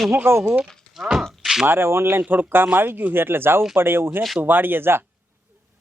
તને શું કહું છું હા. મારે ઓનલાઈન થોડુંક કામ આવી ગયું છે એટલે જવું પડે એવું છે તું વાડીએ જા.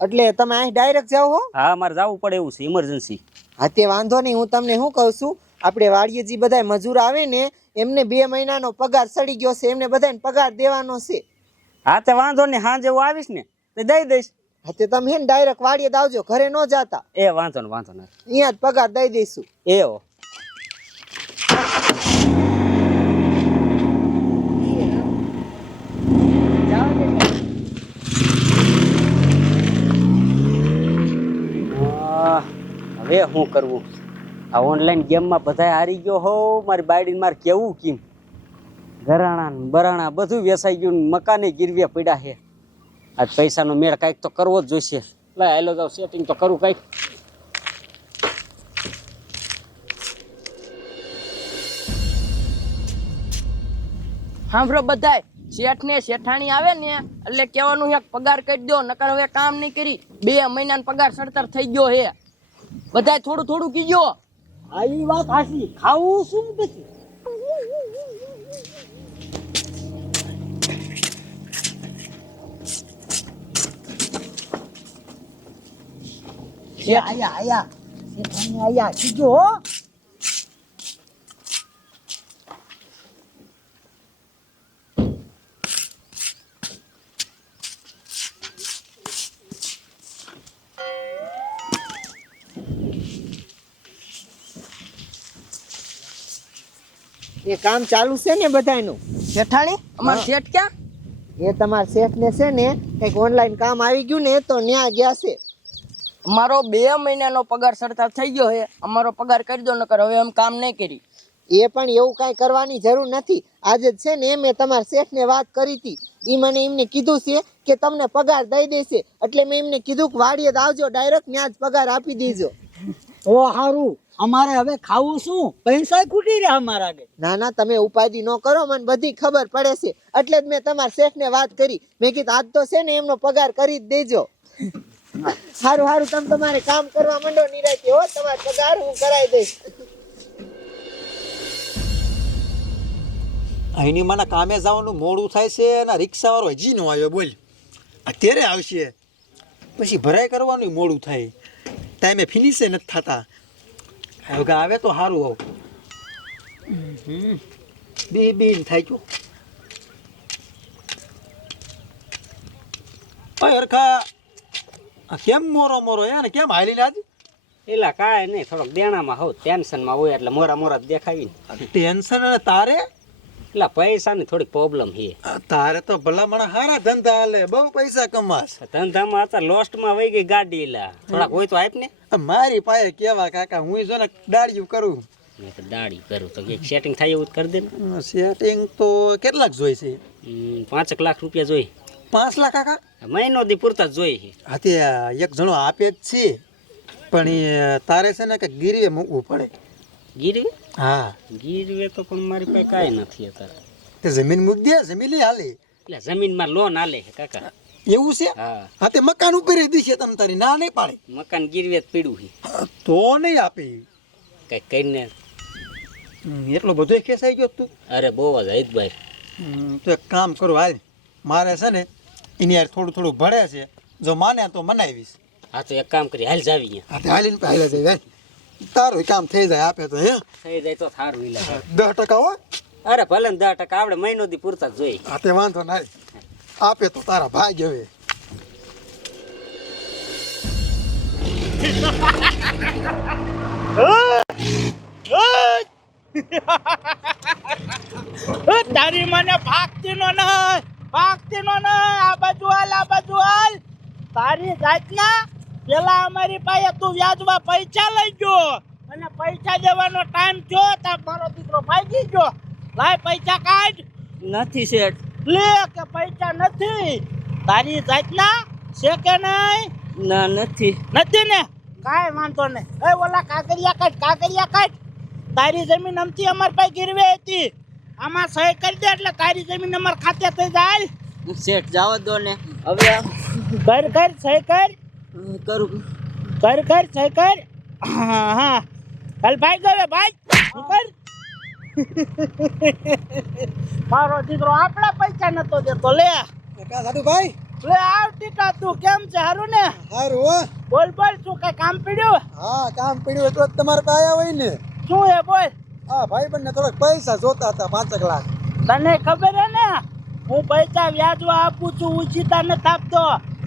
એટલે તમે અહીં ડાયરેક્ટ જાઓ હો? હા મારે જવું પડે એવું છે ઇમરજન્સી હા તે વાંધો નહીં હું તમને શું કહું છું આપણે વાડીએ જે બધા મજૂર આવે ને એમને બે મહિનાનો પગાર સડી ગયો છે એમને બધાને પગાર દેવાનો છે. હા તે વાંધો નહીં હાંજે હું આવીશ ને તે દઈ દઈશ. હા તે તમે હે ને ડાયરેક્ટ વાડીએ જ આવજો ઘરે ન જાતા. એ વાંધો ને વાંધો નહીં. અહીંયા જ પગાર દઈ દઈશું. એવો. હવે શું કરવું? આ ઓનલાઈન ગેમમાં બધા હારી ગયો હો, મારી બાયડીને મારે કેવું કેમ? ઘરાણા બરાણા બધું વેસાઈ ગયું મકાને ગીરવ્યા પડ્યા છે. આજ પૈસાનો મેળ કાંઈક તો કરવો જ જોઈશે. લા હાલો જાવ સેટિંગ તો કરું કાંઈક. સાંભળો બધાય શેઠ ને શેઠાણી આવે ને, એટલે કહેવાનું છે પગાર કરી દો નકર હવે કામ નહીં કરી. બે મહિનાનો પગાર સડતર થઈ ગયો હે બધાય થોડું થોડું કીજો. આવી વાત હાસી ખાવું શું પછી? આયા આયા. આયા. કીજો હો. એ કામ ચાલુ છે ને બધાયનું? શેઠાણી અમાર શેઠ ક્યાં? એ તમાર શેઠ ને છે ને કંઈક ઓનલાઈન કામ આવી ગયું ને તો ન્યા ગયા છે. અમારો બે મહિનાનો પગાર સરતા થઈ ગયો હે. અમારો પગાર કરી દો નકર હવે એમ કામ નહીં કરી. એ પણ એવું કાંઈ કરવાની જરૂર નથી. આજે જ છે ને મેં તમારા શેઠને વાત કરી હતી. એ મને એમને કીધું છે કે તમને પગાર દઈ દેશે. એટલે મેં એમને કીધું કે વાડીએ જ આવજો ડાયરેક્ટ ત્યાં જ પગાર આપી દેજો. ઓ હારું અમારે હવે ખાવું શું? પૈસા ખૂટી રહ્યા અમારા આગળ. ના ના તમે ઉપાધિ ન કરો મને બધી ખબર પડે છે. એટલે જ મેં તમારા શેઠને વાત કરી. મેં કીધું આજ તો છે ને એમનો પગાર કરી જ દેજો. સારું સારું તમે તમારે કામ કરવા માંડો નિરાયતી હો તમારો પગાર હું કરાવી દઈશ. અહીંની મને કામે જવાનું મોડું થાય છે અને રિક્ષાવાળો હજી નો આવ્યો બોલ. અત્યારે આવશે. પછી ભરાઈ કરવાનું મોડું થાય. ટાઈમે ફિનિશે નથી થતા. હવે આવે તો સારું હોવ. બી બી થાય ગયો. ઓય હરખા કેમ મોરો મોરો યાર કેમ હાલી આજ? એલા કાંઈ નહીં થોડોક દેણામાં હોઉં ટેન્શનમાં હોય એટલે મોરા મોરા દેખાવી ટેન્શન અને તારે? એટલે પૈસાની થોડીક પ્રોબ્લેમ છે. તારે તો ભલામણ હારા ધંધા હાલે બહુ પૈસા કમાશ. ધંધામાં અત્યારે લોસ્ટમાં વહી ગઈ ગાડી એલા થોડાક હોય તો આપ ને. મારી પાસે કેવા કાકા હું જો ને દાડિયું કરું. મેં તો દાડી કરું તો એક સેટિંગ થાય એવું કરી દે ને. સેટિંગ તો કેટલાક જોઈ છે. પાંચેક લાખ રૂપિયા જોઈ. પાંચ લાખ કાકા? મહિનો દી પૂરતા જોઈ છે. હા તે એક જણો આપે જ છે. પણ તારે છે ને કે ગીરવે મૂકવું પડે. ગીરવે? હા. ગીરવે તો પણ મારી પાસે કાંઈ નથી અત્યારે. તે જમીન મૂકી દે જમીન લઈ હાલે. એટલે જમીનમાં લોન હાલે છે કાકા. એવું છે? હા. હા તે મકાન ઉપર દીશે તમે તારી ના નહીં પાડે. મકાન ગીરવે જ પીડ્યું છે. તો નહીં આપે. કઈ કરીને. હમ, એટલો બધો ખેસાઈ ગયો તું. અરે બહુ જ હૈદભાઈ તો એક કામ કરો હાલ. મારે છે ને એની યાર થોડું થોડું ભણે છે. જો માને તો મનાવીશ. હા તો એક કામ કરી હાલ જાવી હા તો હાલીને હાલ જઈ જાય તારું કામ થઈ જાય આપે તો હે? થઈ જાય તો સારું ઈલા દસ ટકા હોય? અરે ભલે ને દસ ટકા આપણે મહિનો દી પૂરતા જોઈએ. જોઈ હા તે વાંધો નહીં આપે તો તારા ભાઈ જવે તારી મને ભાગતી નો નહીં ભાગતી નો ના આ બાજુ હાલ આ બાજુ હાલ. તારી જાતના પેલા અમારી પાસે તું વ્યાજમાં પૈસા લઈ ગયો. અને પૈસા દેવાનો ટાઈમ થયો ત્યાં મારો દીકરો ભાગી ગયો. લાય પૈસા કાઢ. નથી શેઠ. લે કે પૈસા નથી. તારી જાતના છે કે નહીં? ના નથી. નથી ને? કાંઈ વાંધો નહીં. એ ઓલા કાકરિયા કાઢ કાકરિયા કાઢ. તારી જમીન અમથી અમાર પાસે ગીરવે હતી. આમાં સહી કરી દે એટલે તારી જમીન અમાર ખાતે થઈ જાય. શેઠ જાવ દો ને. હવે કર કર સહી કર. કરું. કર કર સહી કર. હા હા. હાલ ભાઈ ગયો ભાઈ. કર? મારો દીકરો આપણા પૈસા નતો દેતો. લે કા સાડુભાઈ લે આવ ટીકા તું કેમ છે? હારું ને? હારું હો. બોલ બોલ શું કઈ કામ પડ્યું? હા કામ પડ્યું તો જ તમારે પાસે આવ્યા હોય ને. શું હે બોલ? હા ભાઈ બંને થોડાક પૈસા જોતા હતા પાંચેક લાખ. તને ખબર હે ને? હું પૈસા વ્યાજવા આપું છું ઉછીતા નથી થાપતો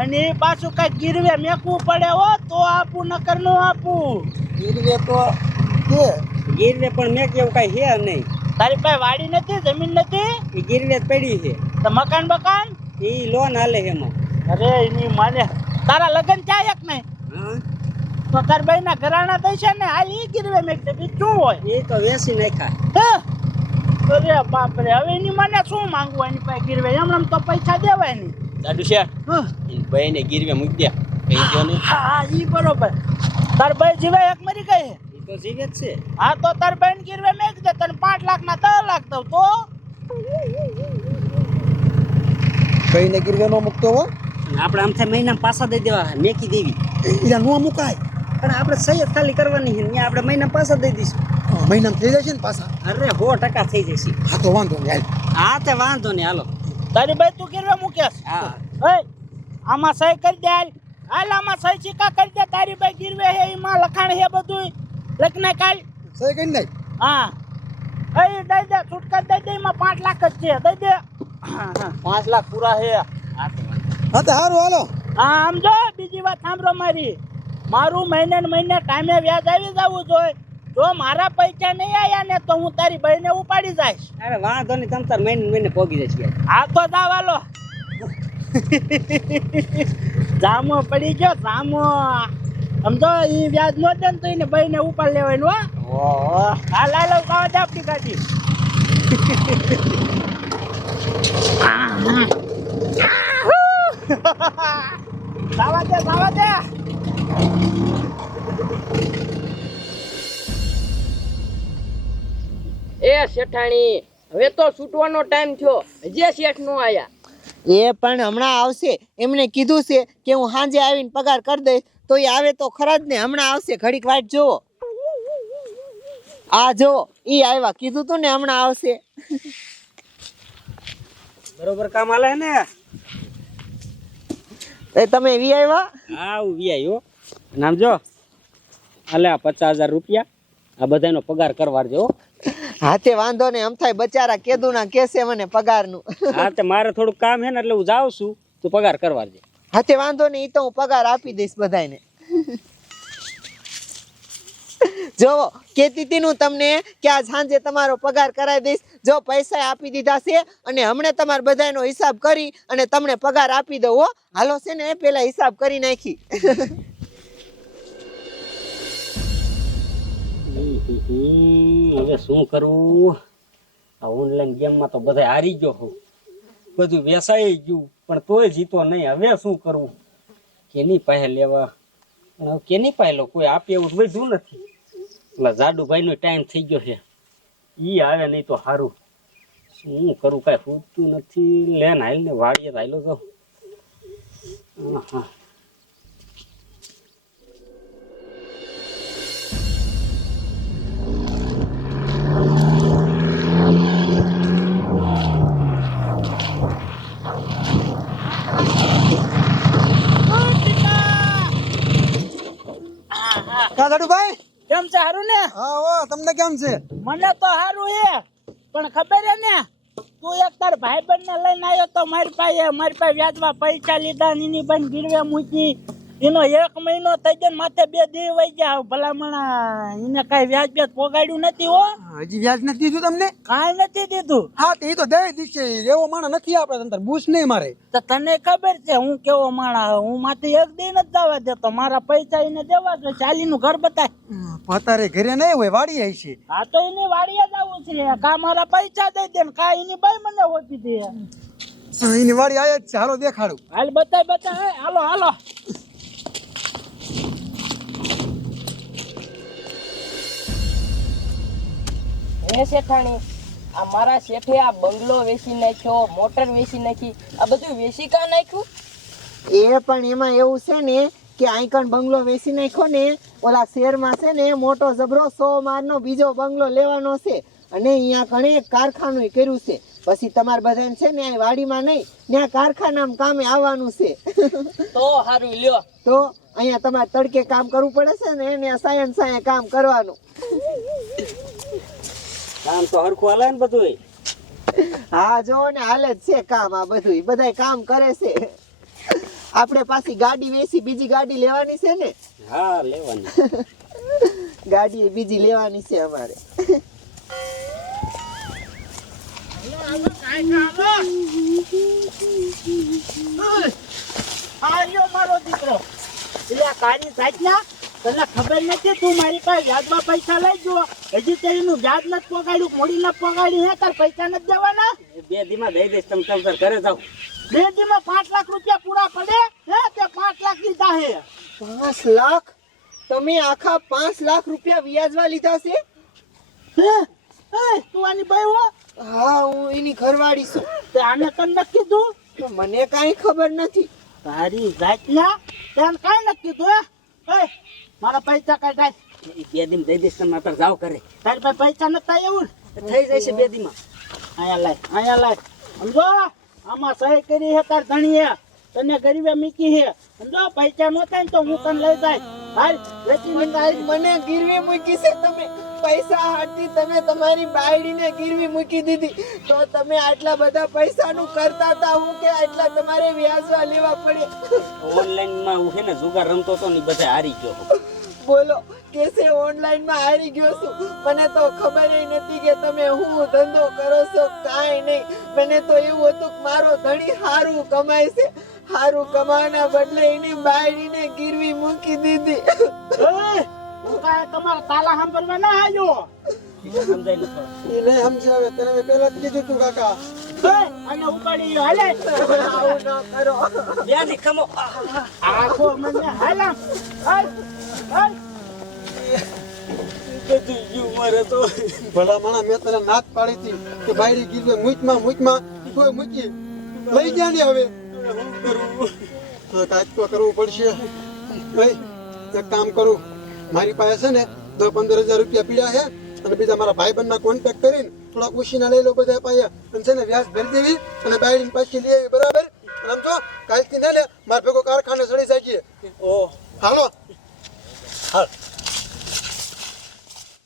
અને એ પાછું કઈ ગીરવે મેકવું પડે હો તો આપું નકર નો આપું. ગીરવે તો કે ગીરવે પણ મેં કેવું કાંઈ હે નહીં. તારી પાસે વાડી નથી જમીન નથી? એ ગીરવે જ પડી છે. તો મકાન બકાન? એ લોન હાલે એમાં. અરે એની માને. તારા લગ્ન ચાય કે નહીં? હા? તો તાર ભાઈ ના ઘરાણા થઈ છે ને હાલ ઈ ગીરવે મેક દે બીજું શું હોય? એ તો વેસી નાખ્યા? અરે બાપ રે હવે એની મને શું માંગવું? એની પાસે ગીરવે. એમ તો પૈસા દેવાય નહીં. દાદુ શેઠ હા. ભાઈ ને ગીરવે મૂકી દે. કહી દો ને. હા ઈ બરોબર. તાર ભાઈ જીવે એક મરી ગઈ એ તો જીવે જ છે. હા તો તાર બેન ગીરવે મેક દે. તને પાંચ લાખ ના ત્રણ લાખ દઉં તો? કઈને ગીરવે નો મૂકતો હો. આપણે આમ થાય મહિના પાછા દઈ દેવા. મેકી દેવી. ઈલા નો મુકાય. પણ આપણે સહી ખાલી કરવાની છે. ને આપણે મહિના પાછા દઈ દઈશું. મહિનામાં થઈ જશે ને પાછા. અરે સો ટકા થઈ જશે. હા તો વાંધો નહીં હાલ. હા તે વાંધો નહીં. હાલો. તારી ભાઈ તું ગીરવે મૂકેશ હા. આમાં સહી કરી દે હાલ. હાલ આમાં સહી સિક્કા કરી દે. તારી ભાઈ ગીરવે હે એમાં લખાણ હે બધું લખને કાલ. સહી કરી નાખ. હા. એ દઈ દે છૂટકા દઈ દે એમાં પાંચ લાખ જ છે. દઈ દે. હા હા પાંચ લાખ પૂરા હે. હા હા તો સારું હાલો. હા આમ જો બીજી વાત સાંભળો મારી. મારું મહિને ને મહિને ટાઈમે વ્યાજ આવી જવું જોઈએ. જો મારા પૈસા નહીં આયા ને તો હું તારી બહેને ઉપાડી જઈશ. અરે વાંધો નહીં તમ તાર મહિને મહિને પોગી જશે આ તો દાવાલો જામો પડી ગયો જામો. સમજો ઈ વ્યાજ નો દે ને તો એને બહેને ઉપાડ લેવાનું હો. હા લાલો કાવા દે આપણી ગાડી શેઠાણી હવે તો છૂટવાનો ટાઈમ થયો. હજી શેઠ નો આયા. એ પણ હમણાં આવશે. એમને કીધું છે કે હું સાંજે આવીને પગાર કરી દઈશ. તો એ આવે તો ખરા જ ને હમણાં આવશે. ઘડીક વાટ જુઓ. આ જો ઈ આવ્યા. કીધું તું ને હમણાં આવશે. બરોબર કામ હાલે ને? એ તમે વી આવ્યા? હા હું વી આવ્યો નામ જો. અલ્યા પચાસ હજાર રૂપિયા. આ બધાનો પગાર કરવા જો હાથે વાંધો ને એમ થાય બચારા કેદુ ના કેસે મને પગારનું. હા તે મારે થોડું કામ છે ને એટલે હું જાઉં છું. તું પગાર કરવા દે. હાથે વાંધો ને એ તો હું પગાર આપી દઈશ બધાને જોવો કેતી હું તમને કે આ સાંજે તમારો પગાર કરાવી દઈશ. જો પૈસા આપી દીધા છે અને હમણે તમારા બધાનો હિસાબ કરી અને તમને પગાર આપી દઉં હો. હાલો છે ને પેલા હિસાબ કરી નાખી. હમ, હવે શું કરવું? આ ઓનલાઈન ગેમમાં તો બધા હારી ગયો હું બધું વેસાઈ ગયું, પણ તોય જીતો નહીં. હવે શું કરવું? કેની પાસે લેવા? કેની પાસે લો? કોઈ આપે એવું બધું નથી. એટલે જાડુભાઈનો ટાઈમ થઈ ગયો છે. ઈ આવે નહીં તો સારું શું કરું, કાંઈ પૂછતું નથી. લેન હાલ ને વાડીએ હાલ્યો તો હા કા સાડુભાઈ કેમ છે હારું ને હા ઓ તમને કેમ છે? મને તો હારું હે પણ ખબર હે ને તું એક તાર ભાઈ બંધ ને લઈને આવ્યો તો મારી પાસે મારી પાસે વ્યાજમાં પૈસા લીધા નીની બંધ ગીરવે મૂકી. એનો એક મહિનો થઈ ગયો માથે બે દી વહી ગયા ભલામણા એને કઈ વ્યાજ વ્યાજ પોગાડ્યું નથી હો. હજી વ્યાજ નથી દીધું તમને? કાંઈ નથી દીધું. હા તે તો દઈ દીશે. એવો માણસ નથી આપણે તંતર બૂસ નહીં મારે. તો તને ખબર છે હું કેવો માણા હું માથે એક દી નથી જવા દેતો. મારા પૈસા એને દેવા છે ચાલીનું ઘર બતાય. પતારે ઘરે નહીં હોય વાડી આવી છે. આ તો એની વાડીએ આવું છે. કા મારા પૈસા દઈ દે ને કા એની બાઈ મને હોપી દે. એની વાડી આવે જ છે. હાલો દેખાડું. હાલ બતાય બતાય. હાલો હાલો. હે શેઠાણી આ મારા શેઠે આ બંગલો વેચી નાખ્યો મોટર વેચી નાખી આ બધું વેચી કા નાખ્યું? એ પણ એમાં એવું છે ને કે આઈકણ બંગલો વેચી નાખ્યો ને ઓલા શહેરમાં છે ને મોટો જબરો સો મારનો બીજો બંગલો લેવાનો છે. અને અહીંયા ઘણે કારખાનું કર્યું છે. પછી તમારે બધાને છે ને અહીં વાડીમાં નહીં ત્યાં કારખાનામાં કામે આવવાનું છે. તો સારું લ્યો. તો અહીંયા તમારે તડકે કામ કરવું પડે છે ને એને સાયન સાયન કામ કરવાનું. કામ તો હરખું હાલે ને બધું હા જો ને હાલે જ છે કામ આ બધું બધાય કામ કરે છે. આપણે પાછી ગાડી વેચી બીજી ગાડી લેવાની છે ને? હા લેવાની. ગાડી બીજી લેવાની છે અમારે. આયો મારો દીકરો. એટલે આ કાળી સાચના તને ખબર નથી તું મારી પાસે વ્યાજમાં પૈસા લઈ જુઓ હજી તેનું વ્યાજ નથી પગાડ્યું મોડી નથી પગાડ્યું હે? તાર પૈસા નથી દેવાના? બે દીમાં દઈ દઈશ તમે તમે તાર ઘરે જાઓ. બે દીમાં પાંચ લાખ રૂપિયા પૂરા પડે હે? તે પાંચ લાખ લીધા હે. પાંચ લાખ? તમે આખા પાંચ લાખ રૂપિયા વ્યાજવા લીધા છે? હે? હે, તું આની ભાઈ હો? હા હું એની ઘરવાળી છું. તે આને તને નથી કીધું? મને કાંઈ ખબર નથી. તારી જાતના તેને કાંઈ નથી કીધું હે? હે, મારા પૈસા કાઢાય. એ બે દિન દઈ દઈશ તમે અત્યારે જાવ કરે તારી પાસે પૈસા નથી એવું થઈ જશે બે દીમાં. અહીંયા લાય અહીંયા લાય. સમજો? આમાં સહી કરી હે તાર ધણીએ. તને ગરીબે મીકી હે સમજો પૈસા નો થાય તો હું તને લઈ જાય. હાલ વેચી તારી મને ગીરવી મૂકી છે તમે. પૈસા હાટી તમે તમારી બાયડીને ગીરવી મૂકી દીધી. તો તમે આટલા બધા પૈસાનું કરતા હતા. હું કે આટલા તમારે વ્યાજવા લેવા પડે. ઓનલાઈનમાં હું છે ને જુગાર રમતો તો ને બધા હારી ગયો બોલો કેસે ઓનલાઈનમાં હારી ગયો છું? મને તો ખબર નથી કે તમે હું ધંધો કરો છો કાંઈ નહીં. મને તો એવું હતું કે મારો ધણી સારું કમાય છે. સારું કમાના બદલે એની બાયડીને ગીરવી મૂકી દીધી. હું તમારા તાલા સાંભળવા ના આવ્યો? સમજાય ને થોડું. એ નહીં સમજાવે તને મેં પહેલા જ કીધું તું કાકા. એ, ઉપાડી હાલે. આવું ન કરો. બે દી આખો મને હાલ. હાલ હાલ. બધું ગયું મારે તો ભલા માણા મેં તને નાત પાડી હતી કે બાયડી ગીરવે મૂચમાં મૂચમાં કોઈ મૂકી. લઈ ગયા ને હવે. કાંઈક તો કરવું પડશે. ભાઈ એક કામ કરું. મારી પાસે છે ને દસ પંદર હજાર રૂપિયા પીડા છે અને બીજા મારા ભાઈબંધના કોન્ટેક્ટ કરીને થોડાક ઉછીના લઈ લો બધા અને છે ને વ્યાજ ભરી દેવી અને બાયડીને પાછી લઈ આવી બરાબર? સમજો કાલથી ને લે મારા ભેગો કારખાને સડી જાય ઓહ. હાલો. હાલ.